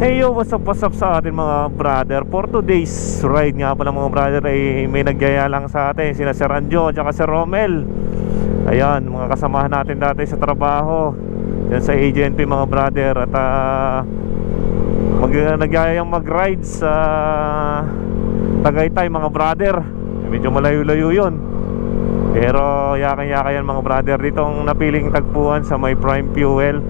Hey yo, what's up sa atin mga brother. For today's ride nga pala mga brother ay may nagyaya lang sa atin, sina Sir Anjo at saka Sir Romel. Ayan, mga kasamahan natin dati sa trabaho yan sa AGNP mga brother. At nagyayang mag-ride sa Tagaytay mga brother. Medyo malayo-layo yun, pero yakan-yakan yan mga brother. Dito ang napiling tagpuan sa may Prime Fuel,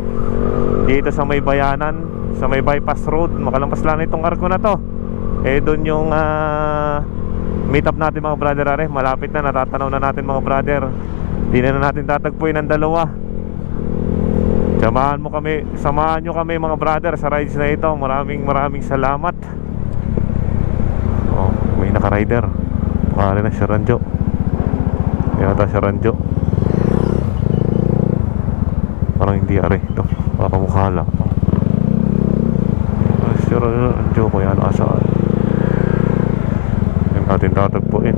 dito sa may Bayanan, sa may bypass road. Makalampas lang itong arko na to. Doon yung meet up natin mga brother. Malapit na, natatanaw na natin mga brother. Di na natin tatagpuin ang dalawa. Samahan nyo kami mga brother sa rides na ito. Maraming salamat. Oh, may naka-rider. Pakala na si Ranjo. Yata si Ranjo. Parang hindi ito. Parang mukha lang. Sir Anjo ko yan, asaan? Yan natin tatagpuin.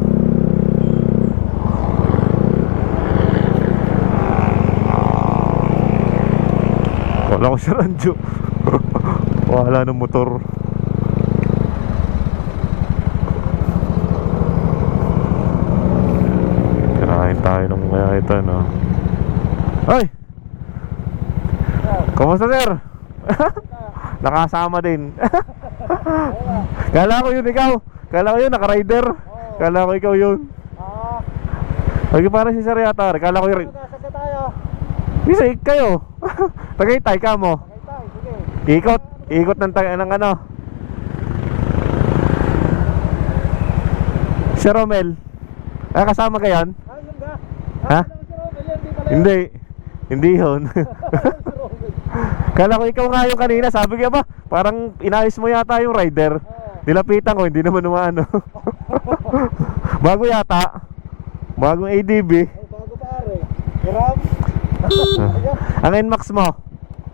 Wala ko Sir Anjo. Wala ng motor. Kirahin tayo ng kaya ito, no? Ay! Kamusta sir? Nakasama din. Kala ko yun ikaw. Kala ko yun naka-rider. Kala ko ikaw yun. Lagi parang si Sir yata. Kala ko yun. Isa kayo. Tagaytay ka mo. Ikot ng ano. Sir Romel. Kasama ka yan? Ha? Hindi yun. Kala ko ikaw nga yung kanina. Sabi ko ba, parang inayos mo yata yung rider. Nilapitan ko, hindi naman umano. Bago yata. Bagong ADB. Bago pare. Gram. Ang NMAX mo?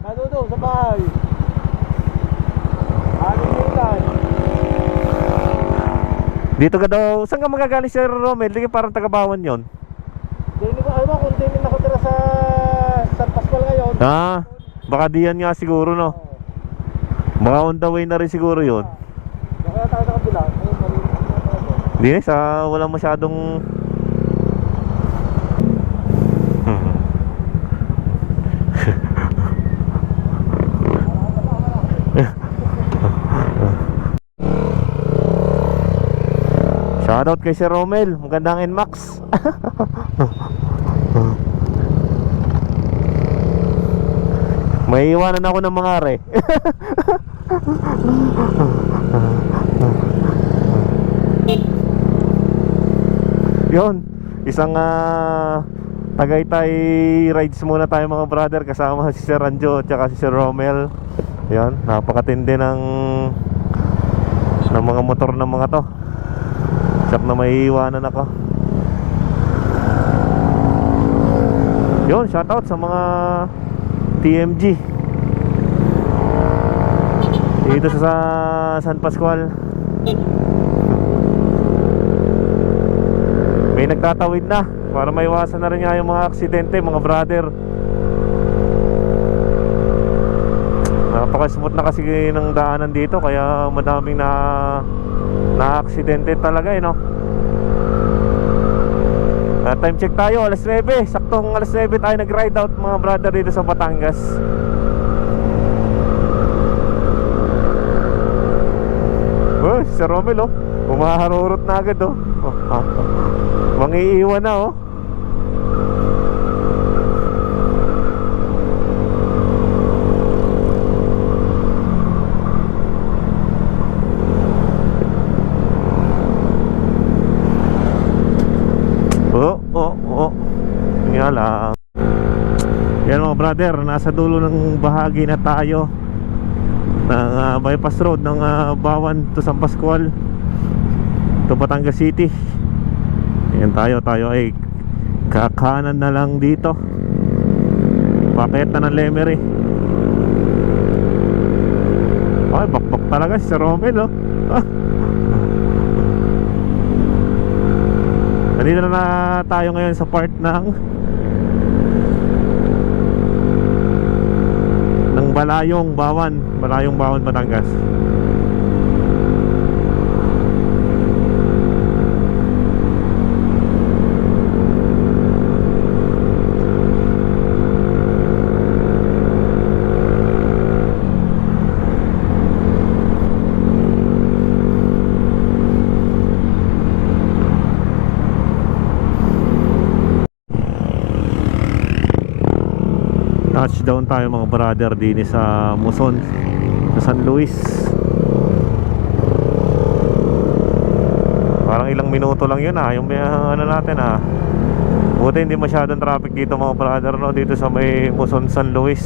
Ano doon sa bahay? Aling. Dito ka daw. Saan ka magagaling Sir Romel? Hindi ka parang taga-Bawan yun. Hindi ko alam kung hindi ako tira sa San Pascual ngayon. Baka diyan nga siguro, no? Baka on the way na rin siguro yun. Kaya tayo sa kabila. Hindi sa walang masyadong Shoutout kay Sir Romel. Magandang NMAX. May iwanan ako ng mga are. Yun, isang Tagaytay rides muna tayo mga brother. Kasama si Sir Anjo at saka si Sir Romel. Yan, napakatindi ng mga motor ng mga to. Sak na may iwanan ako. Yun, shoutout sa mga TMG dito sa San Pascual. May nagtatawid na para maiwasan na rin nga yung mga aksidente mga brother. Napaka-smooth na kasi ng daanan dito, kaya madaming na-aksidente talaga no? Time check tayo, alas 9. Saktong alas 9 tayo nag-ride out mga brother dito sa Batangas. Oh, si Romel umaharurot na agad mangiiwan na nga lang. Yan mga brother, nasa dulo ng bahagi na tayo ng bypass road ng Bawan to San Pascual to Batangas City. Yan tayo ay kakanan na lang dito. Paketa ng Lemery. Ay, bakbak talaga si Romel Nandito na tayo ngayon sa part ng Balayong Bawan, Batangas. Touchdown tayo mga brother din sa Muson, sa San Luis. Parang ilang minuto lang yun yung ano natin buti hindi masyadong traffic dito mga brother, no? Dito sa may Muson, San Luis,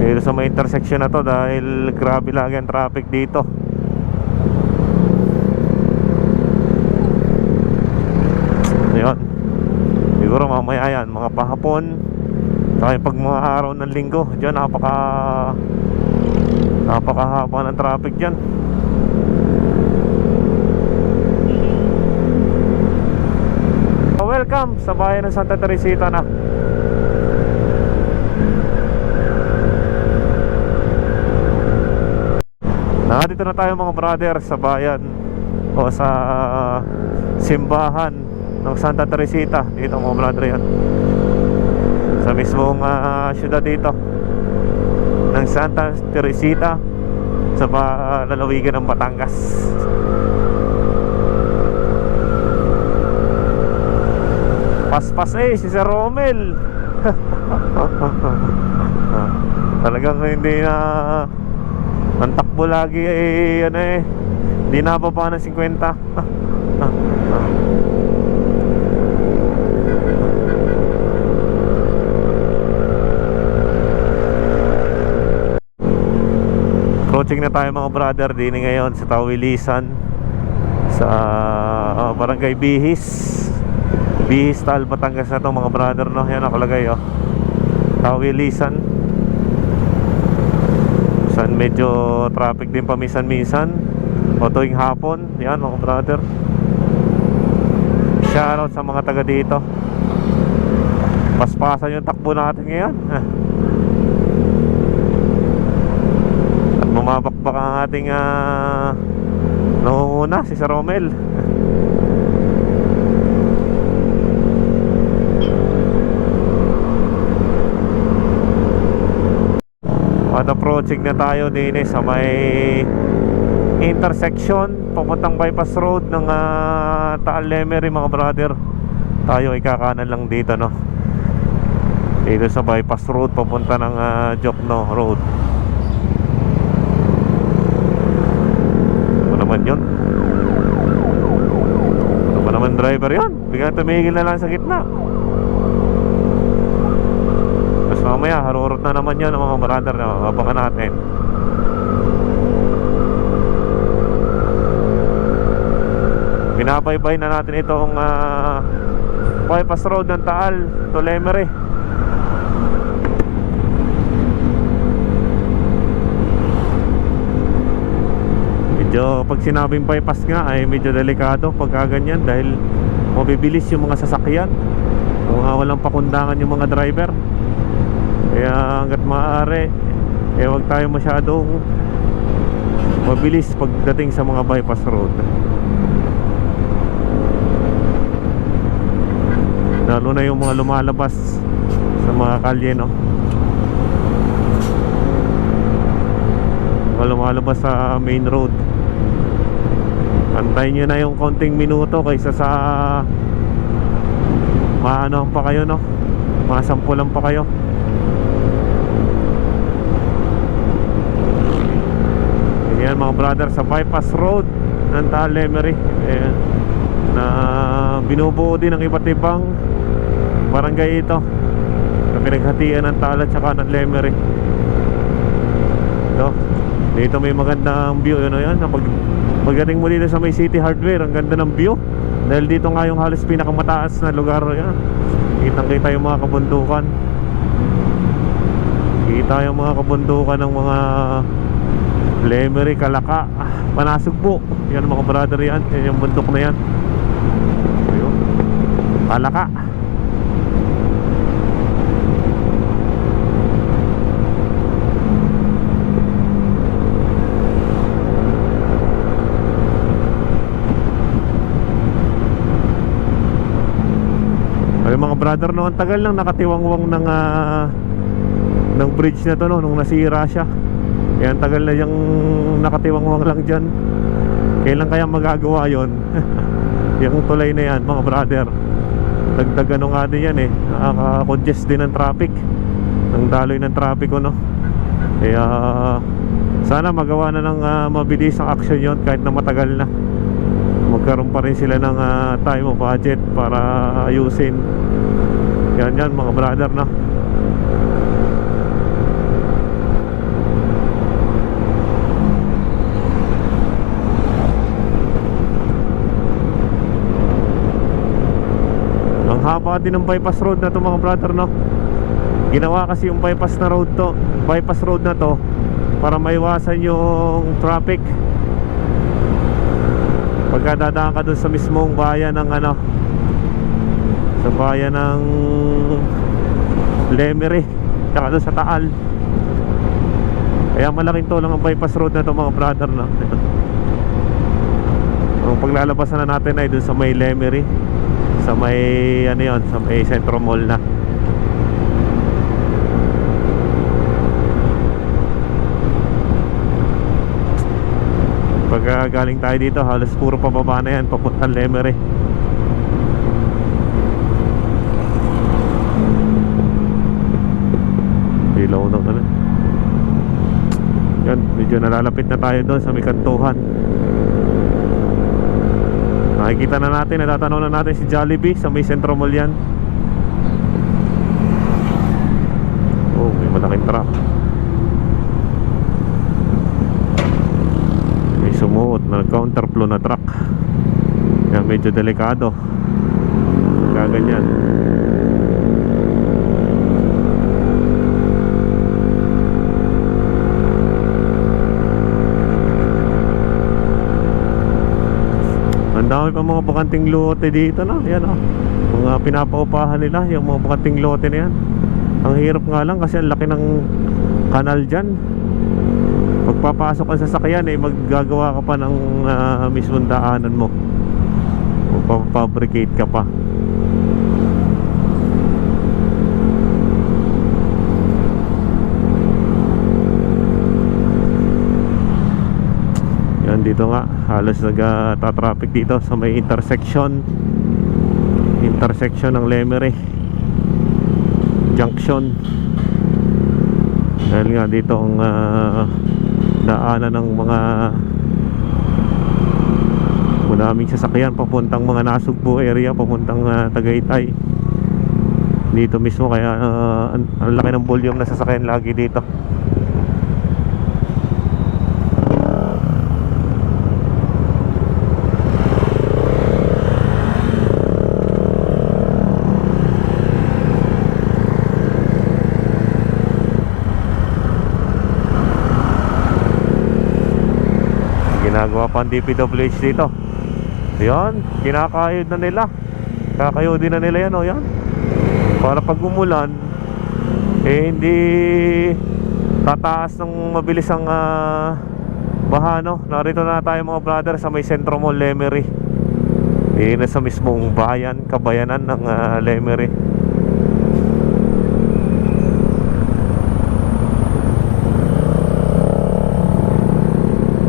dito sa may intersection na to, dahil grabe lagi ang traffic dito. Ayun, siguro mamaya yan, mga pahapon tayo pag mga araw ng linggo, dyan napakahaba ng traffic dyan. Welcome sa bayan ng Santa Teresita na. Nandito na tayo mga brother sa bayan o sa simbahan ng Santa Teresita. Dito mga brother yan, sa mismong syudad dito ng Santa Teresita, sa lalawigan ng Batangas. Paspas si Sir Romel. Talagang hindi na ang takbo lagi hindi nababa ng 50. Approaching na tayo mga brother din ngayon sa Tawilisan, sa Barangay Bihis, Tal, Batangas na to mga brother, no? Yan nakalagay Tawilisan, saan medyo traffic din paminsan-minsan o tuwing hapon. Yan mga brother, shoutout sa mga taga dito. Paspasan yung takbo natin ngayon. Bumabakbak ang ating nangunguna, si Sir Romel. At approaching na tayo din sa may intersection papuntang bypass road ng Taal Lemery mga brother. Tayo ay kakanan lang dito, no? Dito sa bypass road papunta ng Jokno Road. Yun, ano ba naman driver yun? Biglang tumigil na lang sa gitna. Tapos mamaya harurot na naman yun ang mga brother na abangan natin. Binabaybay na natin itong bypass road ng Taal to Lemery. Pag sinabing bypass nga ay medyo delikado pagka ganyan, dahil mabibilis yung mga sasakyan, walang pakundangan yung mga driver. Kaya hanggat maaari huwag tayo masyadong mabilis pagdating sa mga bypass road, lalo na yung mga lumalabas sa mga kalye, no? Mga lumalabas sa main road, antayin nyo na yung konting minuto kaysa sa maano pa kayo, no? Masampulan pa kayo. Yan mga brother, sa bypass road ng Taal Lemery, na binubuo din ng iba't ibang barangay ito, na pinaghatian ng Taal at saka ng Lemery. Dito may magandang view, yan. Pagdating mo dito sa may City Hardware, ang ganda ng view, dahil dito nga yung halos pinakamataas na lugar. Yan, kitang-kita yung mga kabundukan. Kita yung mga kabundukan ng mga Lemery, Kalaka, Panasugbo. Yan mga brother, yan yung bundok na yan. Ayun, Kalaka. brother, no, ang tagal lang nakatiwangwang ng bridge na to, no, nung nasira siya. Kaya ang tagal na yung nakatiwangwang lang dyan. Kailan kaya magagawa yon? Yung tulay na yan, mga brother, dagdag ano nga din yan eh, nakaka-congest din ng traffic, ng daloy ng traffic, no. Kaya sana magawa na ng mabilis ang action yon, kahit na matagal na. Magkaroon pa rin sila ng time o budget para ayusin yan mga brother, no. Ang haba din ng bypass road na to, mga brother, no. Ginawa kasi yung bypass road na to para maiwasan yung traffic pagka dadaan ka dun sa mismong bayan ng sa bayan ng Lemery, tsaka dun sa Taal. Kaya malaking tulong ang bypass road na to, mga brother, no. Ang paglalabasan na natin ay dun sa may Lemery, sa may sa may Centro Mall na. Pag galing tayo dito, halos puro pababa na yan papuntang Lemery. Dilaw na ka na. Yan, medyo nalalapit na tayo doon sa may kantuhan. Nakikita na natin, natatanaw na natin si Jollibee sa may Centro Mall yan. Oh, may malaking truck. May sumuot na counterflow na truck. Kaya medyo delikado kaganyan. Ang dami pa mga bakanting lote dito, no? Yan, oh, mga pinapaupahan nila, yung mga bakanting lote na yan. Ang hirap nga lang kasi ang laki ng kanal dyan. Pagpapasok ang sasakyan eh, maggagawa ka pa ng mismong daanan mo, magpapabricate ka pa. Yan, dito nga halos nagtatraffic dito sa may intersection ng Lemery Junction. Dahil nga dito ang daanan ng mga maraming sasakyan papuntang mga Nasugbu area, papuntang Tagaytay dito mismo. Kaya ang laki ng volume na sasakyan lagi dito. Ginagawa pa ang DPWH dito. Yan, kinakayod na nila. Kakayodin na nila yan, o yan. Para pag umulan eh hindi tataas ng mabilis ang baha, no. Narito na tayo, mga brother, sa may Centro Mall, Lemery. Hindi na sa mismong kabayanan ng Lemery.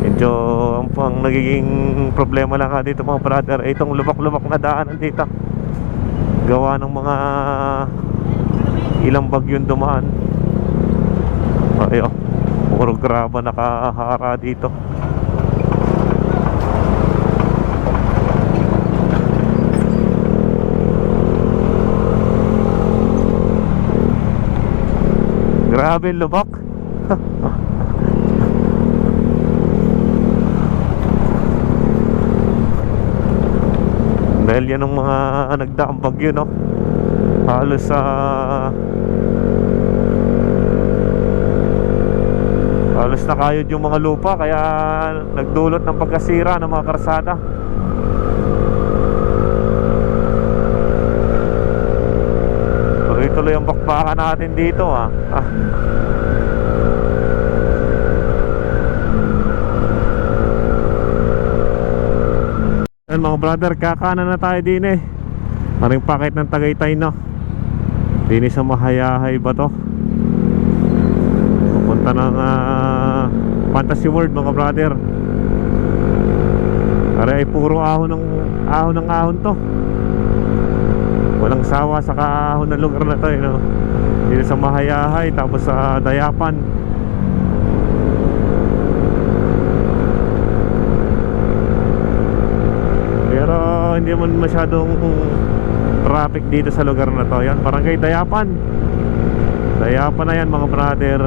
Medyo ang nagiging problema lang dito, mga brother, ay itong lubak-lubak na daanan dito. Gawa ng mga ilang bagyong dumaan. Ayo, puro graba nakahara dito. Grabe lubak. Dahil yan ang mga nagdaang bagyo, no. Halos halos nakayod yung mga lupa, kaya nagdulot ng pagkasira ng mga karsada. Tuloy-tuloy ang bakbakan natin dito, Yan, mga brother, kakanan na tayo din eh. Maring packet ng Tagaytay, no. Dini sa Mahayahay ba to? Pupunta ng Fantasy World mga brother. Are ay puro ahon ng ahon to. Walang sawa sa kaahon ng lugar na to, you know? Dito sa Mahayahay, tapos sa Dayapan. Pero hindi man masyadong traffic dito sa lugar na to. Yan, Barangay Dayapan. Dayapan na yan mga brother.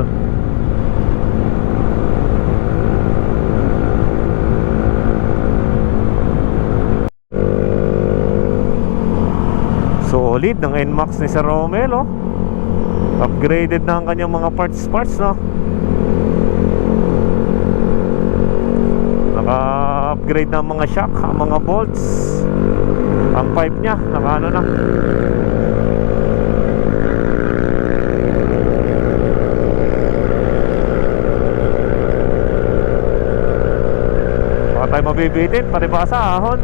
Solid ng NMAX ni Sir Romel, oh. Upgraded na ang kanyang mga parts, no. Naka-upgrade na ang mga shock, ang mga bolts. Ang pipe niya, naka-ano na. Baka tayo mabibitin, palibasa ahon.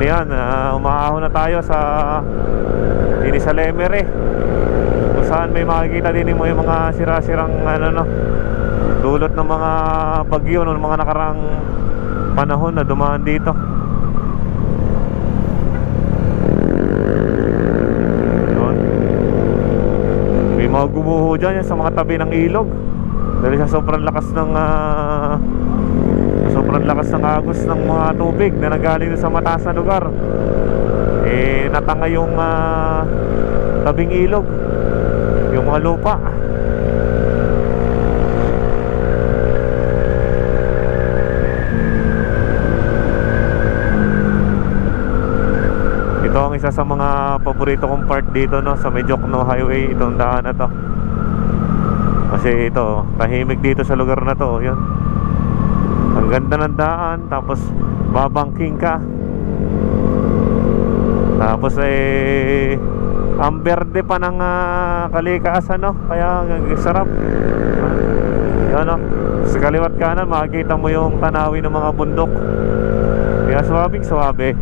Yan, umaahon na tayo sa dini sa Lemer, kung saan may makikita din mo yung mga sira-sirang dulot ng mga bagyo ng mga nakaraang panahon na dumaan dito. Yun. May mga gumuho dyan sa mga tabi ng ilog dahil sa sobrang lakas ng agos ng mga tubig na nagaling sa mataas na lugar. Natanga yung tabing ilog, yung mga lupa. Ito ang isa sa mga paborito kong part dito, no, sa Jokno Highway, itong daan na to. Kasi ito, tahimik dito sa lugar na to. Yun, ang ganda ng daan, tapos babangking ka. Tapos ang berde pa ng kalikasan, no? Kaya sarap. Yan, no? Sa kaliwat kanan makikita mo yung tanawin ng mga bundok. Kaya suwabe.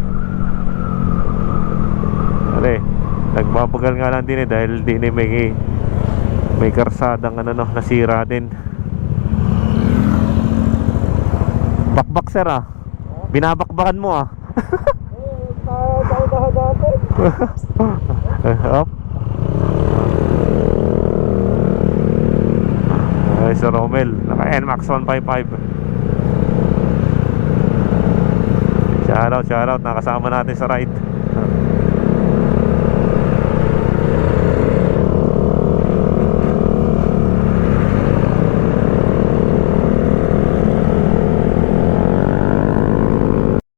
Nagbabagal nga lang din dahil din may karsadang nasira din. Bakbak sir, binabakbakan mo, Up. Ay, Sir Romel, naka NMAX 155. Shoutout, nakasama natin sa ride.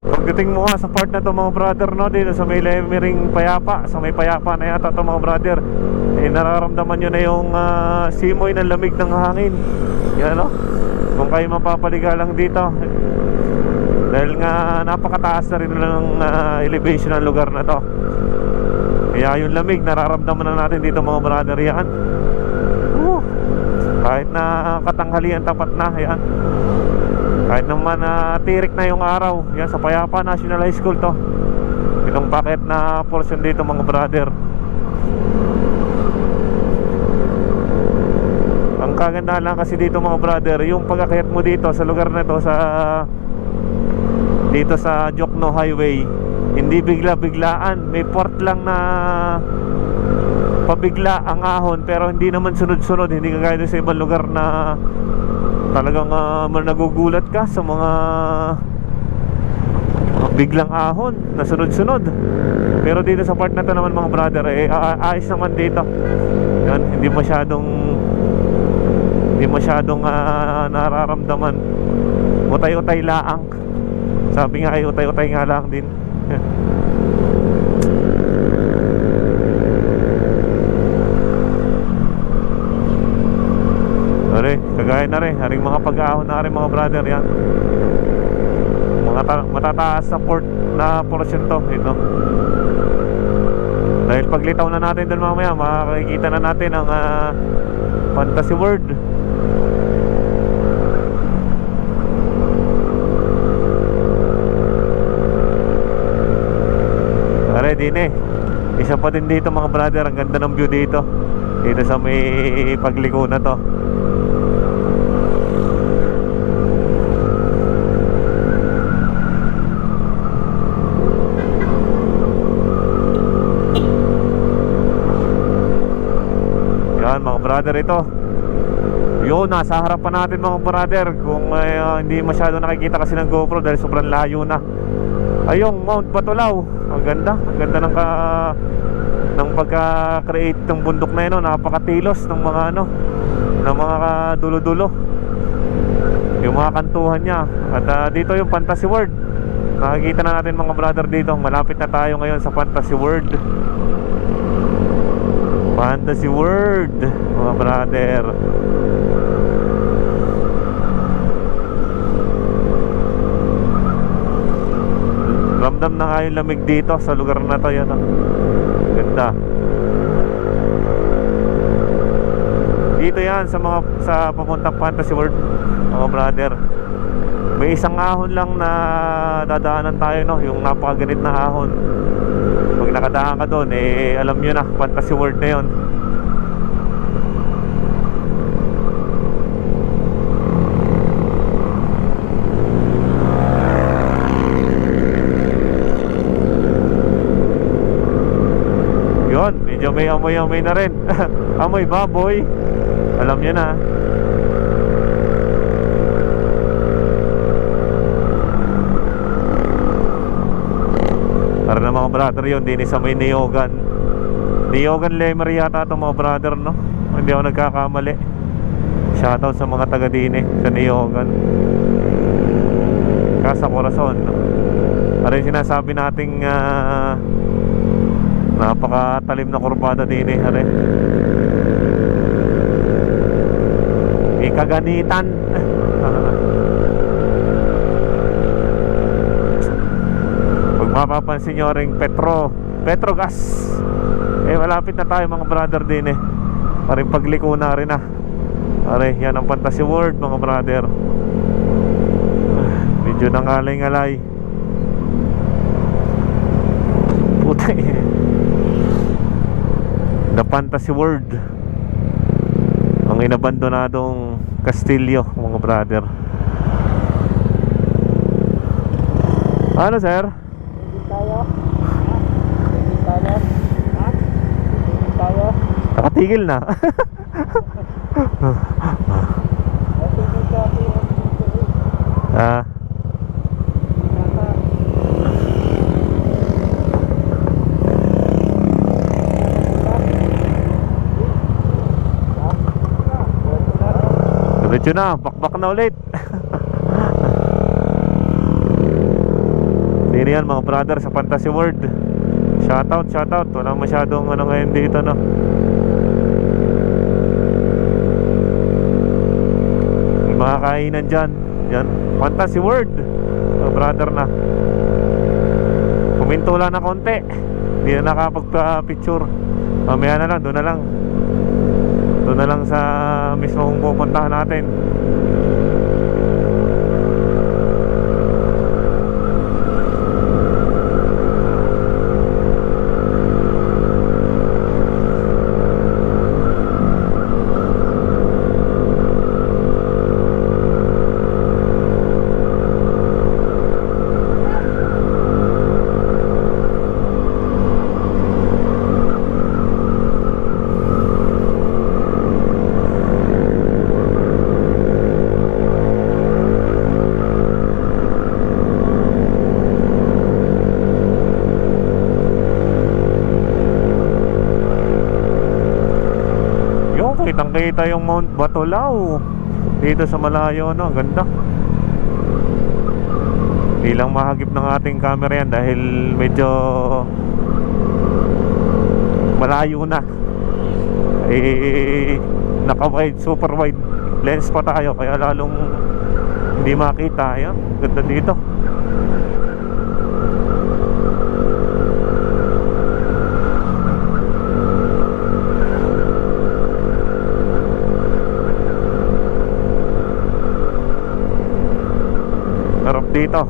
Pagdating mo sa part na to mga brother, no, dito sa may Lemering Payapa, sa may Payapa na yata to mga brother, nararamdaman nyo na yung simoy ng lamig ng hangin. Yan, no? Kung kayo mapapaliga lang dito, dahil nga napakataas na rin ng elevation ng lugar na to, kaya yung lamig nararamdaman na natin dito mga brother. Yan, kahit na katanghalian tapat na, yan. Kahit naman tirik na yung araw, yan sa Payapa National High School to. Itong packet na portion dito mga brother. Ang kaganda lang kasi dito mga brother, yung pag-akyat mo dito sa lugar na to, dito sa Jokno Highway, hindi bigla-biglaan. May port lang na pabigla ang ahon, pero hindi naman sunod-sunod. Hindi kagaya sa ibang lugar na talagang nagugulat ka sa mga biglang ahon na sunod-sunod. Pero dito sa part na to naman mga brother, ayos naman dito. Yan, hindi masyadong nararamdaman. Utay-utay laang. Sabi nga ay utay-utay nga lang din. Kagaya na rin, haring mga pag-ahon na rin mga brother. Yan, mga matataas sa port na portion to. Ito, Dahil paglitaw na natin doon mamaya, makikita na natin ang Fantasy World. Pare din eh, isa pa din dito mga brother, ang ganda ng view dito. Dito sa may pagliko na to. Yan mga brother, ito yun, nasa harapan natin mga brother. Kung hindi masyado nakikita kasi ng GoPro dahil sobrang layo na, ayong Mount Batulao. Ang ganda ng pagka-create ng bundok na yun, no? Napakatilos ng mga ng mga dulo-dulo, yung mga kantuhan niya. At dito yung Fantasy World. Nakikita na natin mga brother dito. Malapit na tayo ngayon sa Fantasy World. Fantasy World mga brother. Ramdam na nga yung lamig dito sa lugar na to. Yan, ganda. Dito yan sa papuntang Fantasy World mga brother. May isang ahon lang na dadaanan tayo, no? Yung napakaganit na ahon. Pag nakadaan ka doon, alam nyo na, Fantasy World na yun. Yun, medyo may amoy-amoy na rin. Amoy baboy. Alam nyo na. Para na mga brother yun, din sa may Niogan Lemer yata ito mga brother, no? Hindi ako nagkakamali. Shoutout sa mga taga din sa Niogan, Casa Corazon, no? Para yung sinasabi nating napakatalim na kurbada din are. Ikaganitan. Pag mapapansin nyo ring Petrogas, malapit na tayo mga brother din Paring pagliko na rin Pare, yan ang Fantasy World mga brother. Medyo nangalay-ngalay. Puta The Fantasy World, ang inabandonadong kastilyo mga brother. Ano sir? Hindi tayo. Hindi tayo. Ha? Hindi tayo. Nakatigil na. Hindi tayo. Ah, diretso na, bakbak na ulit. Hindi yan mga brother sa Fantasy World. Shoutout. Walang masyadong ngayon dito, no? May mga kainan dyan. Yan, Fantasy World mga brother na. Puminto lang na konti, hindi na nakapagpa-picture. Mamaya na lang, doon na lang sa mismong pupuntahan natin. Kitang-kita yung Mount Batulao dito sa malayo, no? Ang ganda. Hindi lang mahagip ng ating camera yan dahil medyo malayo na. Naka-wide, super wide lens pa tayo, kaya lalong hindi makita. Ayan, ganda dito. dito.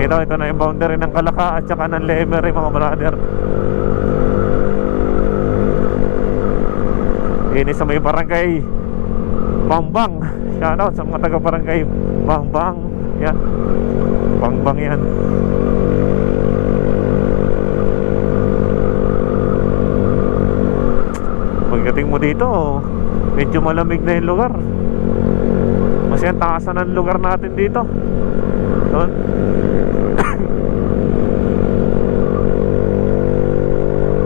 Ito na yung boundary ng Kalaka at saka ng Lemery, mga brother. Ini sa may barangay Bangbang. Shoutout sa mga taga barangay Bangbang. Yan, Bangbang yan. Pagdating mo dito, medyo malamig na yung lugar. Kasi ang taasan ng lugar natin dito. Doon.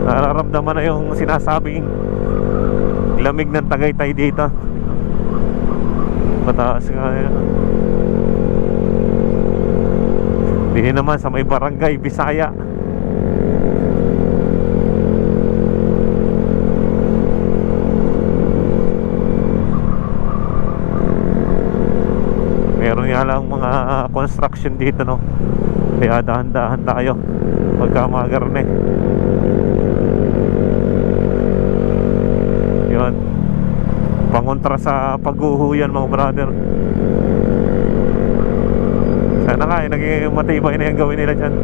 Nararamdaman na yung sinasabing lamig ng Tagaytay dito. Mataas nga yan. Hindi naman sa may barangay Bisaya. Meron nga lang mga construction dito, no? Kaya dahan-dahan tayo pagka magarne. Yun, pangontra sa paghuhuyan, mga brother. Sana nga naging matibay na yung gawin nila dyan.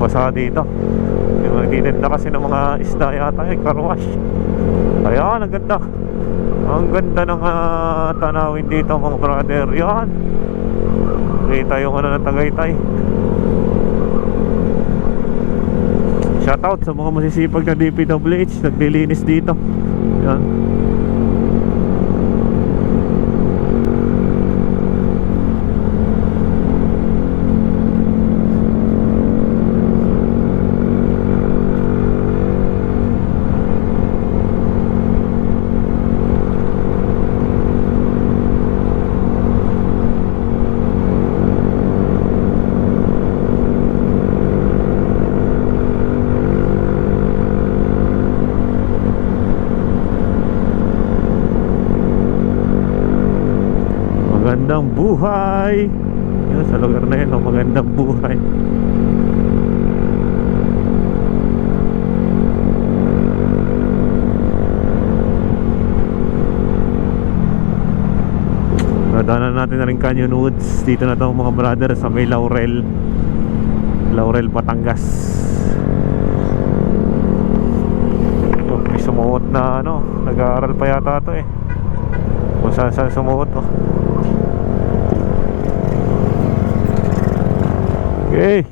Basa dito. Yung nagtitinda kasi ng mga isda yata, karwash. Ayan, ang ganda. Ang ganda ng tanawin dito, mga brother. Yan, kita yung ano ng Tagaytay. Shoutout sa mga masisipag na DPWH naglilinis dito. Yan. Magandang buhay. Yun, sa lugar na yun, magandang buhay. Nadaanan natin na rin Canyon Woods. Dito na to, mga brother, sa may Laurel, Batangas. Oh, may sumuot na ano, nag-aaral pa yata to eh. Kung saan sumuot to. Okay.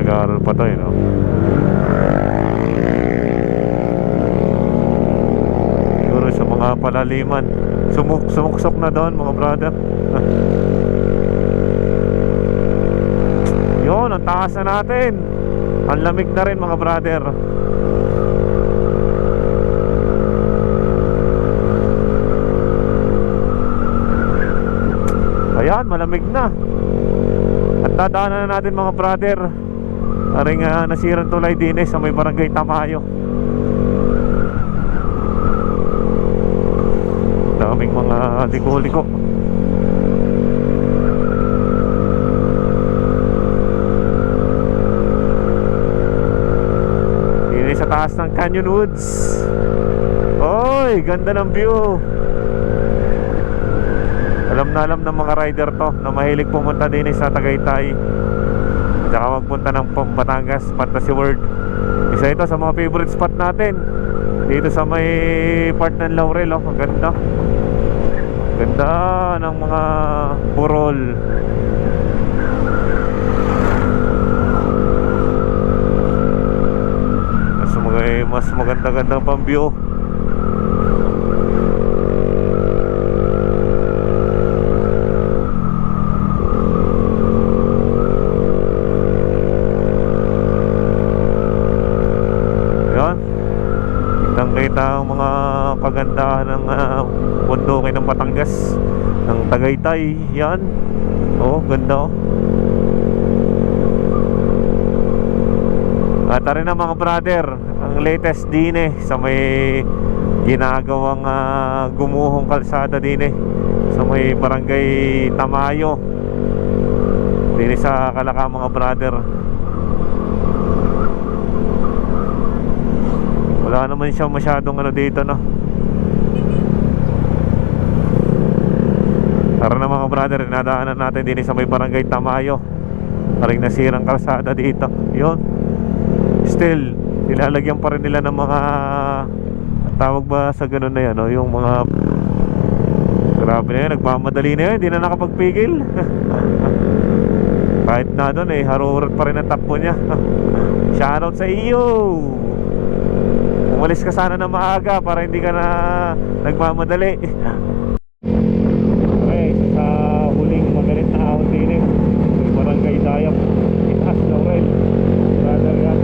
Nag-aaral pa to eh, no? Siguro sa mga palaliman. Sumuksok na doon, mga brother. Yun, ang taas na natin. Ang lamig na rin, mga brother. Ayan, malamig na. At dadaanan na natin, mga brother, aring nasirang tulay din sa may barangay Tamayo. Daming mga liko-liko. Ini sa taas ng Canyon Woods. Oy, ganda ng view. Alam na alam ng mga rider to na mahilig pumunta din sa Tagaytay, tsaka magpunta ng Batangas, Fantasy World. Isa ito sa mga favorite spot natin dito sa may part ng Laurel. Ang ganda. Ganda ng mga burol. Mas maganda-ganda pang view. Kita ang mga mga kagandahan ng bundukin ng Batangas, ng Tagaytay. Yan. Oh, ganda oh. At rin na mga brother, ang latest din sa may ginagawang gumuhong kalsada din sa may barangay Tamayo din sa Kalaka mga brother. Wala naman siya masyadong dito no. Tara na mga brother, nadaanan natin din sa may barangay Tamayo. Paring nasirang kalsada dito. Yun. Still, nilalagyan pa rin nila ng mga tawag ba sa ganun na yan, no? Yung mga grabe na yan, nagmamadali na yan, hindi na nakapagpigil. Kahit na doon harurot pa rin ang takbo niya. Shoutout sa iyo. Umalis ka sana na maaga para hindi ka na nagmamadali. Okay, sa huling magalit na ahon din barangay Dayap, Itaas Laurel. Brother yan.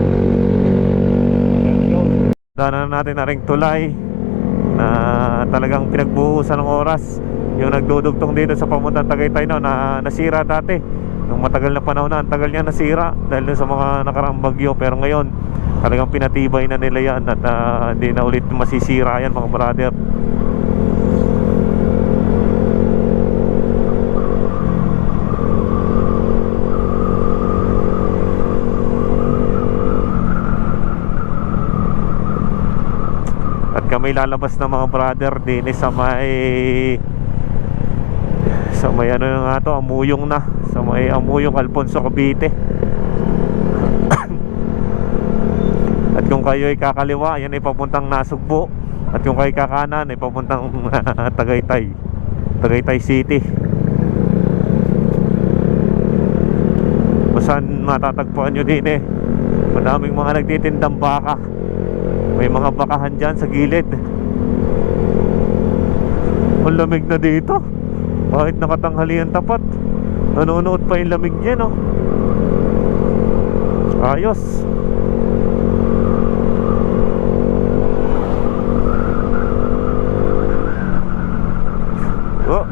Daanan natin na ring tulay na talagang pinagbuhusan ng oras. Yung nagdudugtong dito sa pamuntang Tagaytay na nasira dati. Nung matagal na panahon na, ang tagal niya nasira dahil sa mga nakaraang bagyo. Pero ngayon, talagang pinatibay na nila yan at hindi na ulit masisira yan mga brother. Kami lalabas ng mga brother din sa may nga to, Amuyong na, sa may Amuyong Alfonso Cavite. At kung kayo ay kakaliwa, yan ay papuntang Nasugbo. At kung kayo kakanan ay papuntang Tagaytay City. Kung saan matatagpuan nyo din madaming mga nagtitindang baka. May mga bakahan dyan sa gilid. Ang lamig na dito. Kahit nakatanghalian tapat, nanonood pa yung lamig niya, no? Ayos. Oh.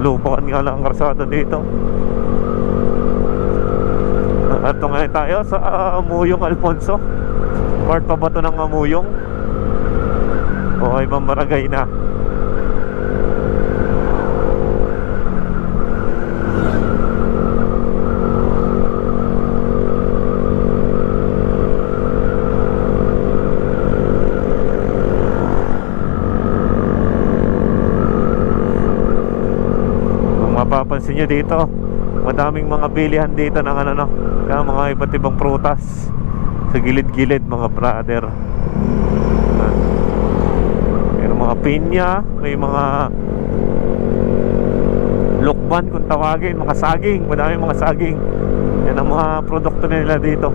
Lupakan nga lang ang karsada dito. At ngayon tayo sa Amuyong Alfonso. Part pa ba ito ng Amuyong? O ibang barangay na? Mapapansin nyo dito, madaming mga bilihan dito ng mga iba't ibang prutas sa gilid-gilid mga brother. May mga pinya, may mga lukban kung tawagin, mga saging, madaming mga saging. Yan ang mga produkto nila dito.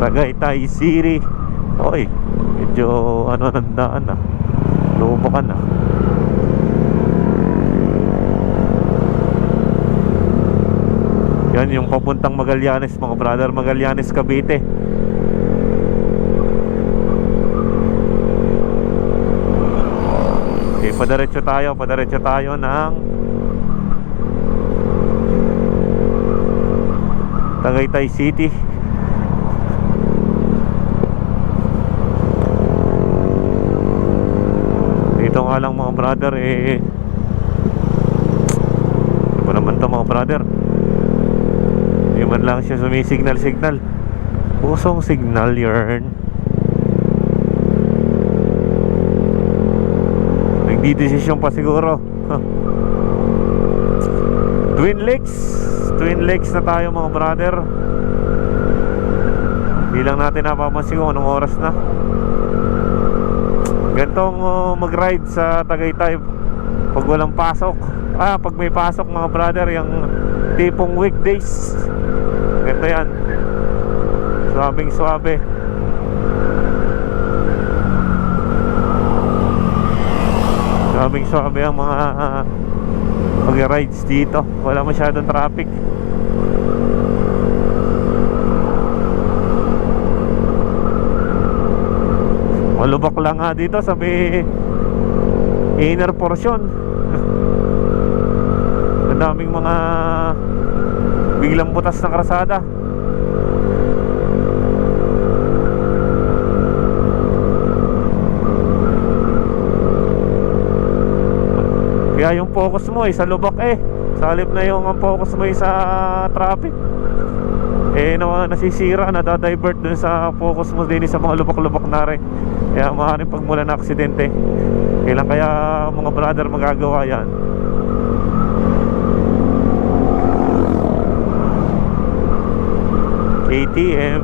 Tagaytay City. Oy, medyo nandaan lubukan yan yung papuntang Magallanes mga brother, Magallanes Cavite. Okay, padiretso tayo ng Tagaytay City. Dito nga lang mga brother ano ba naman to mga brother, hindi man lang siya sumisignal. Pusong signal yarn. Nagdidesisyon pa siguro. Twin Lakes na tayo mga brother. Bilang natin napapansin kung anong oras na. Gantong mag-ride sa Tagaytay pag walang pasok. Pag may pasok mga brother, yung tipong weekdays. Ganito yan. Swabing swabe. Swabing swabe ang mga mag-rides dito. Wala masyadong traffic. Malubak lang nga dito sa may inner portion. Ang daming mga biglang butas ng kalsada. Kaya yung focus mo sa lubak sa halip na yung ang focus mo sa traffic nasisira, nadadivert dun sa focus mo din sa mga lubak-lubak na rin. Kaya maaaring pagmula na aksidente. Kailan kaya mga brother magagawa yan? KTM.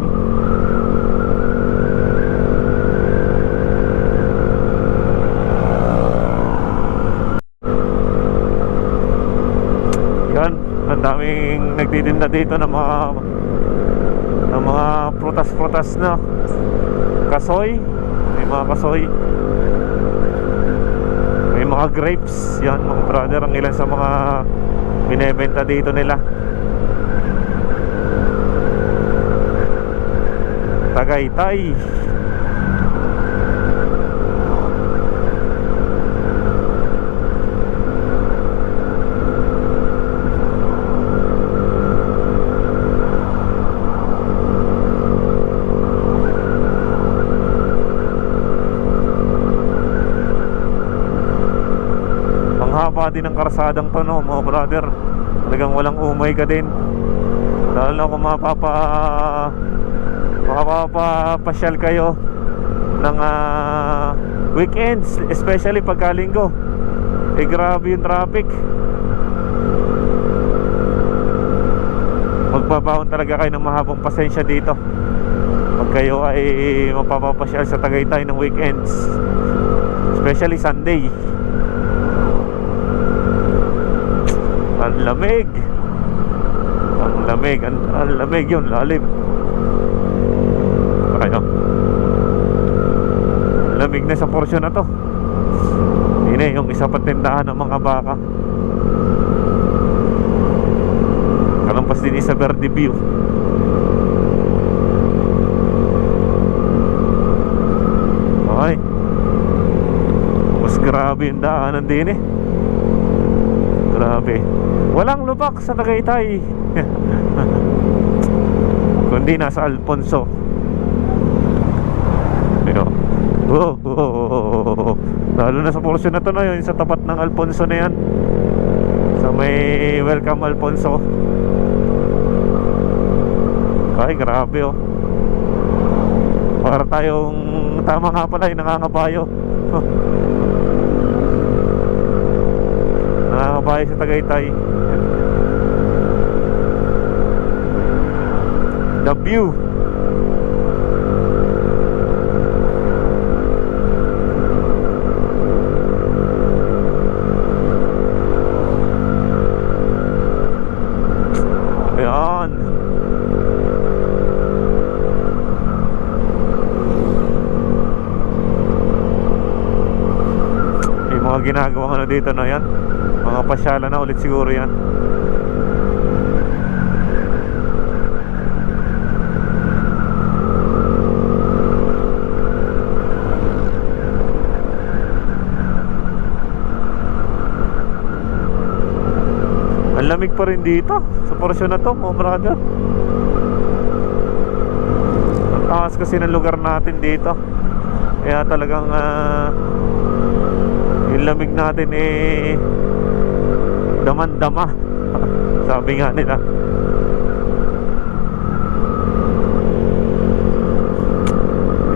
Yan, ang daming nagtitinda dito ng mga prutas-prutas na kasoy. May mga kasoy, may mga grapes. Yan mga brother, ang ilan sa mga binebenta dito nila. Tagaytay. Ang haba din ng karsadang to, no, mga brother. Talagang walang umay ka din. Lalo na kung mapapasyal kayo ng weekends, especially pagkalinggo. Grabe yung traffic. Magbabaon talaga kayo ng mahabang pasensya dito pag kayo ay mapapasyal sa Tagaytay ng weekends, especially Sunday. Ang lamig. Ang lamig yun, lalim. Ayo. Lamig na sa portion na to. Yun yung isa pang tindahan ng mga baka. Kalampas din sa Verde View. Okay. Mas grabe yung daanan din Grabe. Walang lubak sa Tagaytay. Kundi nasa Alfonso. Lalo na sa portion na to na yun, sa tapat ng Alfonso na yan, sa may Welcome Alfonso. Ay grabe para tayong tama nga pala yung nangangabayo. Nangangabayo sa Tagaytay. The view. Ayan. May mga ginagawang dito na yan. Mga pasyalan na ulit siguro yan. Ang lamig pa rin dito sa portion na to, mga brother. Ang taas kasi ng lugar natin dito. Kaya talagang yung lamig natin daman-dama. Sabi nga nila.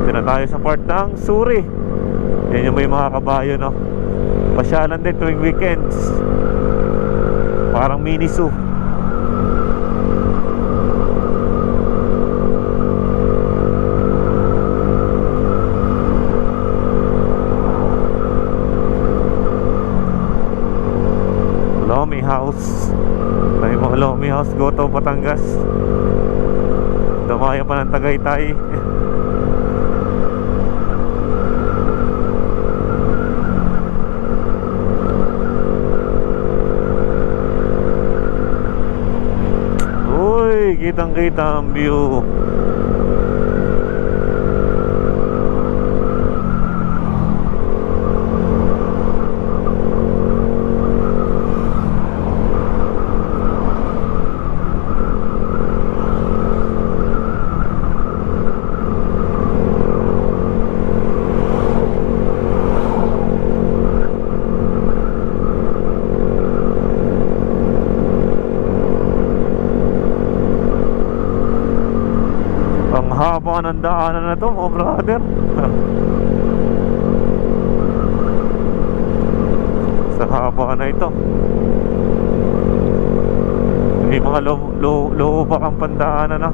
Dito na tayo sa part ng Suri. Yan yung may mga kabayo, no? Pasyalan din tuwing weekends. Parang mini zoo. Lomi House. May mga Lomi House, Goto, Batangas. Dumaya pa ng Tagaytay. Uy, kitang-kita ang view. Ang haba ng daanan na to, mga brother. Sa haba na ito. May mga lubak ang pandaanan na.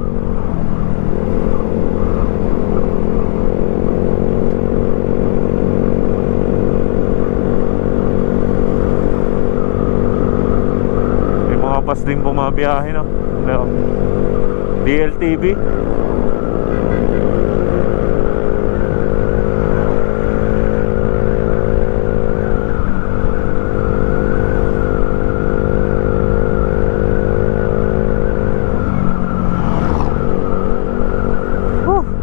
May mga bus din bumabiyahe na. DLTV.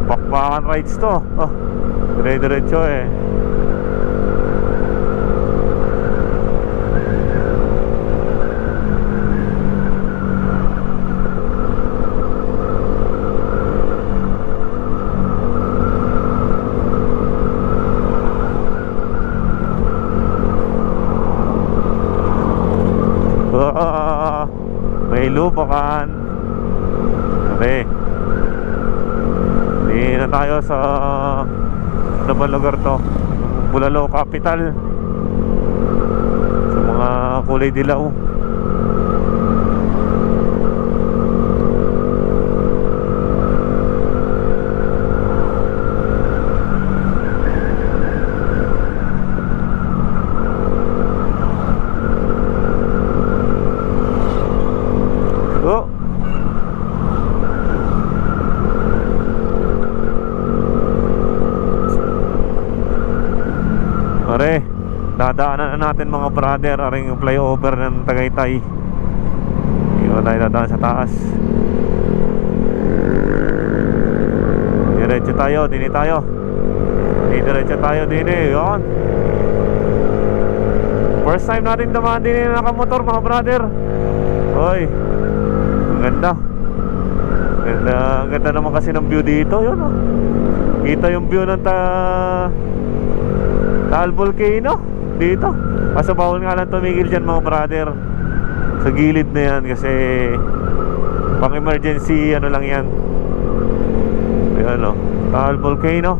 Bakbakan rides to. Oh, dire-diretso eh. May lupakan. Okay. Hindi na tayo sa ano ba lugar to? Bulalo Capital. Sa mga kulay dilaw. Oh. Pare, dadaanan na natin mga brother aring flyover ng Tagaytay. Hindi ba tayo dadaan sa taas? Diretso tayo, dini tayo. Diretso tayo, dini. Yun. First time natin dumaan din na nakamotor mga brother. Oy, ang ganda. Ang ganda naman kasi ng view dito. Yun oh. Kita yung view ng Taal Volcano dito. Kaso bawal nga lang tumigil dyan mga brother. Sa gilid na yan kasi pang emergency ano lang yan. Ayan o, Taal Volcano.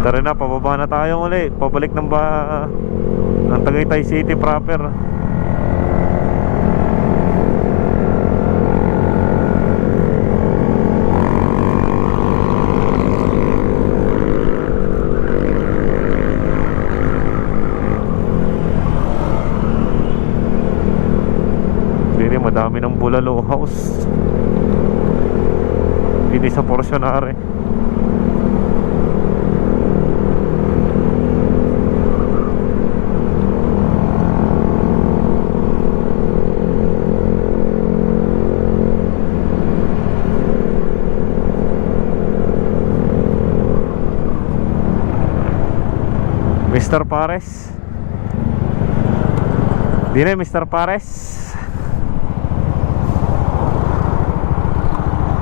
Tara na, pababa na tayo uli. Pabalik ng Tagaytay City proper. Hindi, madami ng Bulalo House. Hindi sa Portionare. Mr. Pares. Dire Mr. Pares.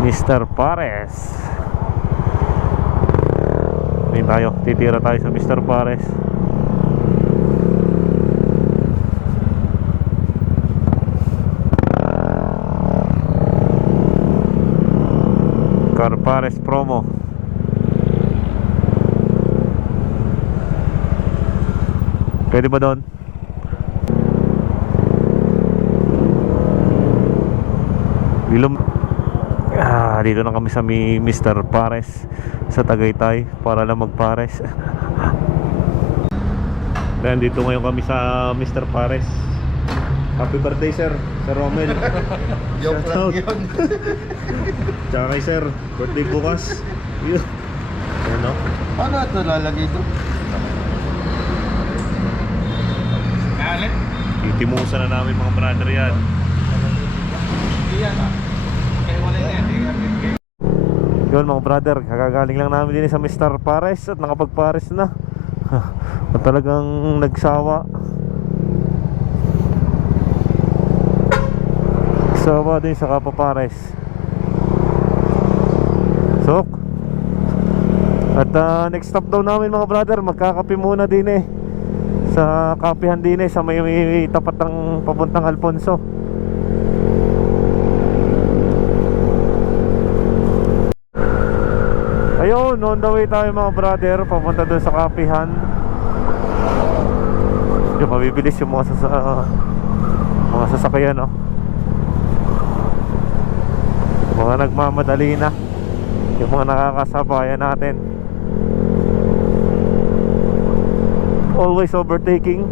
Mr. Pares. Hindi tayo, titira tayo sa Mr. Pares. Car Pares promo. Pwede ba doon? Dito na kami sa Mr. Pares sa Tagaytay para lang magpares. Then dito ngayon kami sa Mr. Pares. Happy birthday sir, Sir Romel. Joke lang yun. Tsaka kay sir, birthday bukas. Yun. Ano? Paano ito lalagay ito? Kalit? Titimusan na namin mga brother yan. Iyan ah. Kaya wala yan. Yun mga brother, kakagaling lang namin din sa Mr. Pares at nakapagpares na. At talagang nagsawa. Sawa din sa kapapares. Sok. At next stop daw namin mga brother, magkakape muna din sa kapihan din sa may tapat ng papuntang Alfonso. Ayun, on the way tayo mga brother, papunta doon sa kapihan. Yung mabibilis yung mga sasakyan, no? Mga nagmamadali na, yung mga nakakasabayan natin. Always overtaking.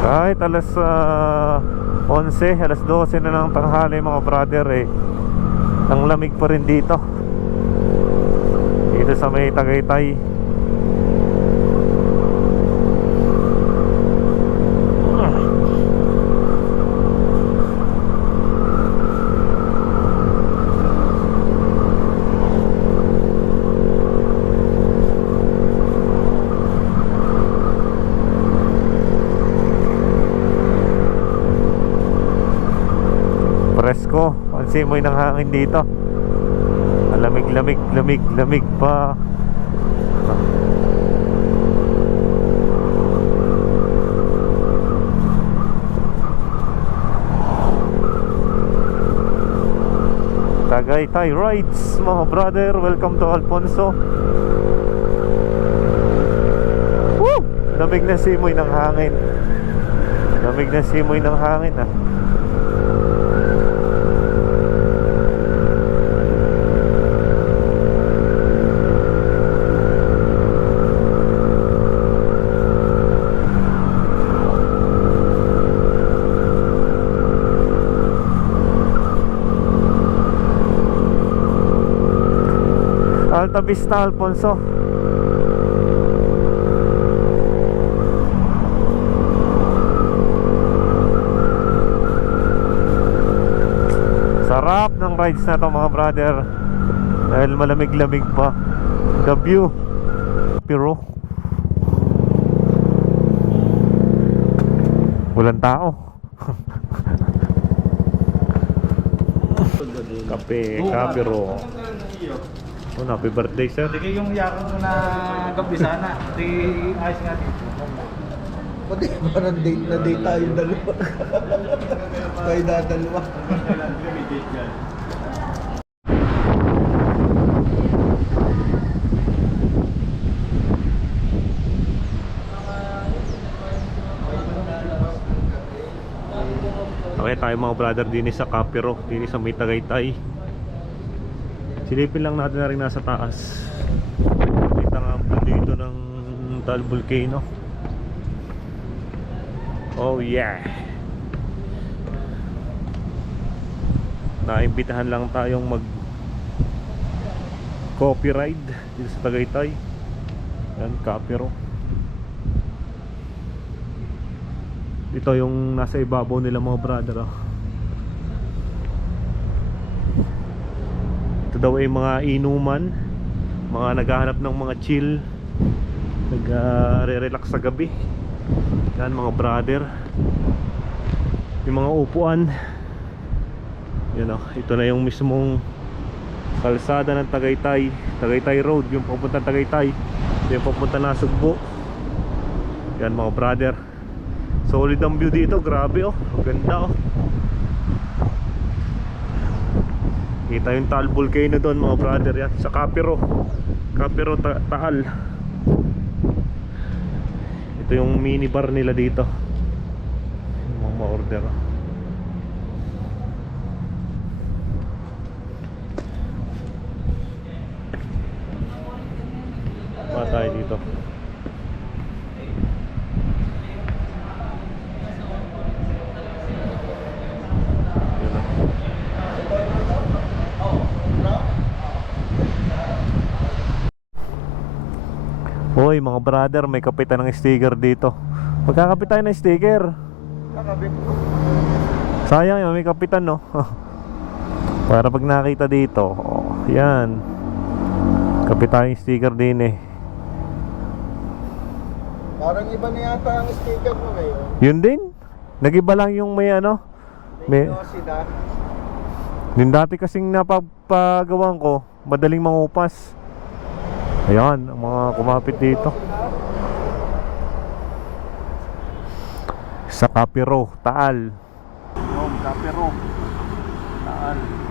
Kahit alas 11, alas 12 na ng tanghali mga brother ang lamig pa rin dito sa may Tagaytay. Presko, ang simoy ng hangin dito. Lamig pa. Tagaytay rides mga brother, welcome to Alfonso. Woo! Lamig na simoy ng hangin. Alta Vista, Alfonso. Sarap ng rides na to mga brother, dahil malamig-lamig pa. The view, pero walang tao. Kape, kapiro. Oh, happy birthday sir. Hindi yung yakin mo na gabi sana. Hindi ayos nga dito. Pati parang date na date tayong dalawa. Tayo dadalawa. Okay tayo mga brother din sa Kapiro, din sa may Tagaytay. Silipin lang natin na rin nasa taas. Kita nga po dito ng Taal Volcano. Oh yeah. Naimbitahan lang tayong mag coffee ride dito sa Tagaytay. Yan, Kapiro. Ito yung nasa ibabaw nila mga brother, oh. Ito daw ay mga inuman, mga naghahanap ng mga chill, nag-relax sa gabi. Yan mga brother, yung mga upuan. Yan, oh. Ito na yung mismong kalsada ng Tagaytay, Tagaytay Road, yung papuntang Tagaytay. Ito yung papunta na Sugbo. Yan mga brother, solid ang view dito, grabe oh, ang ganda oh. Kita yung Taal Volcano doon mga brother, yan sa Capiro Taal. Ito yung minibar nila dito, yung mga ma-order oh. Pa tayo dito. Yun na. Hoy mga brother, may kapitan ng sticker dito. Magkakapit tayo ng sticker. Kakabit. Sayang yun, may kapitan no. Para pag nakita dito, oh, yan. Kapit tayong sticker din eh. Parang iba na yata ang sticker mo ngayon. Yun din. Nagiba lang yung may ano. May May, glossy na. yung dati kasing napapagawan ko, madaling mangupas. Ayan, ang mga kumapit dito. Sa Capiro, Taal. Capiro. Taal.